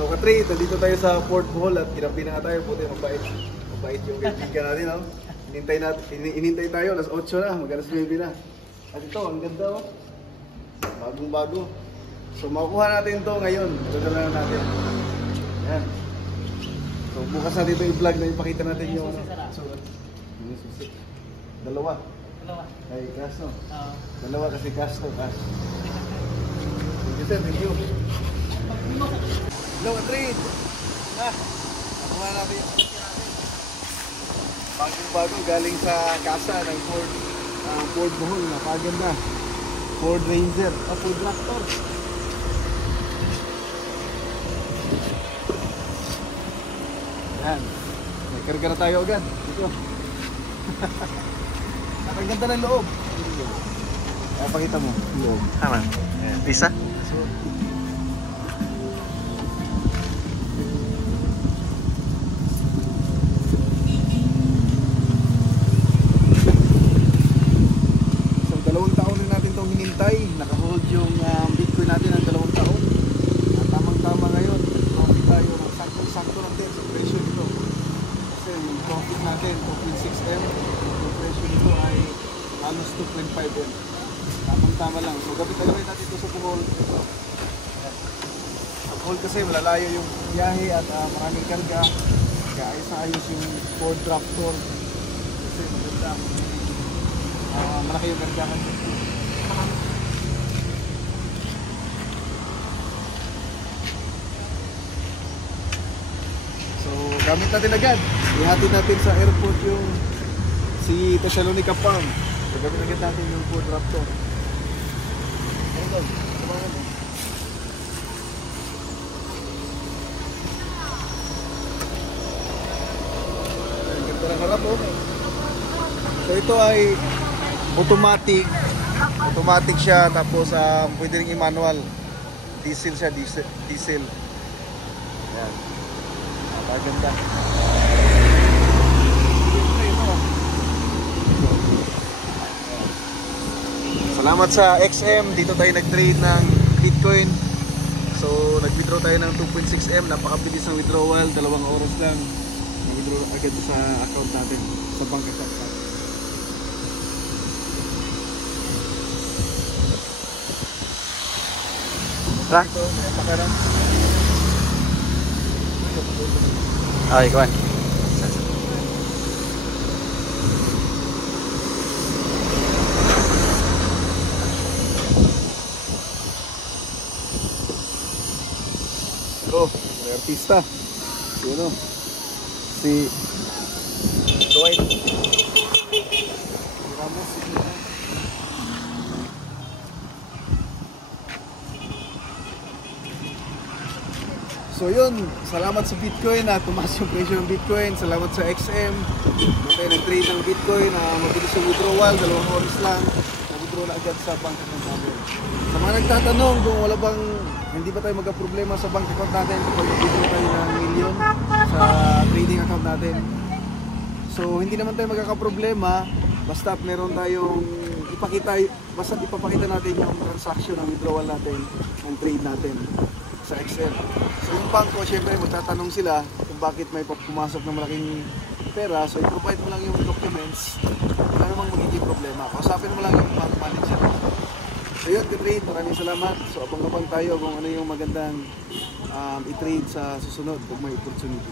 So Katri, dito tayo sa Port Bohol at kinapi na nga tayo. Buti mabait. Mabait yung kaibigan natin, no? Inintay tayo, alas 8 na, mag-alas 9 na. At ito, ang ganda, oh. Bagong-bago. So makukuha natin ito ngayon. Magdala na natin. Yan. So bukas natin ito i-vlog na ipakita natin yung susi. Dalawa. Ay, cash, no? Dalawa kasi cash, no? Cash. Thank you, sir. Thank you. Hello, Katri! Nakuha natin yung susi natin. Bagong-bago galing sa kasa ng Ford Bohol. Napaganda. Ford Ranger. Ford Raptor. Yan. May karga na tayo agad. Dito. Ang ganda ng loob. Kaya pakita mo. Loob. Tama. Bisa? So 2 taon na natin itong hinintay. Naka-hold yung Bitcoin natin ng 2 taon. At tamang-tama ngayon. Profit tayo ng sakto lang din sa presyo nito. Kasi yung profit natin 2.6M. Yung presyo nito ay halos 2.5M. Tamang-tama lang. So gawin natin ito sa Bohol. Sa Bohol kasi malalayo yung biyahe at maraming karga. Kaya ayos yung Ford Raptor. Kasi maganda. Malaki yung kargahan. So gamit natin agad. Ihatid natin sa airport yung si Thessalonica Farm. So gamit agad natin yung Ford Raptor. Ganda ng harap, oh. So ito ay automatic siya, tapos pwede rin i-manual. Diesel siya, diesel. Ayan. Napaganda. Salamat sa XM, dito tayo nag-trade ng Bitcoin. So nag-withdraw tayo ng 2.6M, napakabilis ng withdrawal, 2 oras lang. Nag-withdraw agad sa account natin, sa bank account natin. Tara. Ito, may pakaram. Ay, kawan. Oh, may artista. Yun, oh. Si Dwight Ramos. So yun, salamat sa Bitcoin na tumaas yung presyo ng Bitcoin. Salamat sa XM. Doon tayo nag-trade ng Bitcoin na mabilis yung withdrawal, 2 oras lang. Na-withdraw na agad sa bank account natin. Sa mga nagtatanong kung wala bang, hindi ba tayo magka-problema sa bank account natin kapag withdraw tayo ng milyon sa trading account natin. So hindi naman tayo magkakaproblema basta meron tayong ipapakita natin yung transaction ng withdrawal natin, ng trade natin sa Excel. So yung bangko, syempre magtatanong sila kung bakit may pumasok ng malaking pera. So i-provide mo lang yung documents, wala namang magiging problema. Kausapin mo lang yung bank manager. So yun, trade, maraming salamat. So abang-abang tayo kung ano yung magandang i-trade sa susunod kung may opportunity.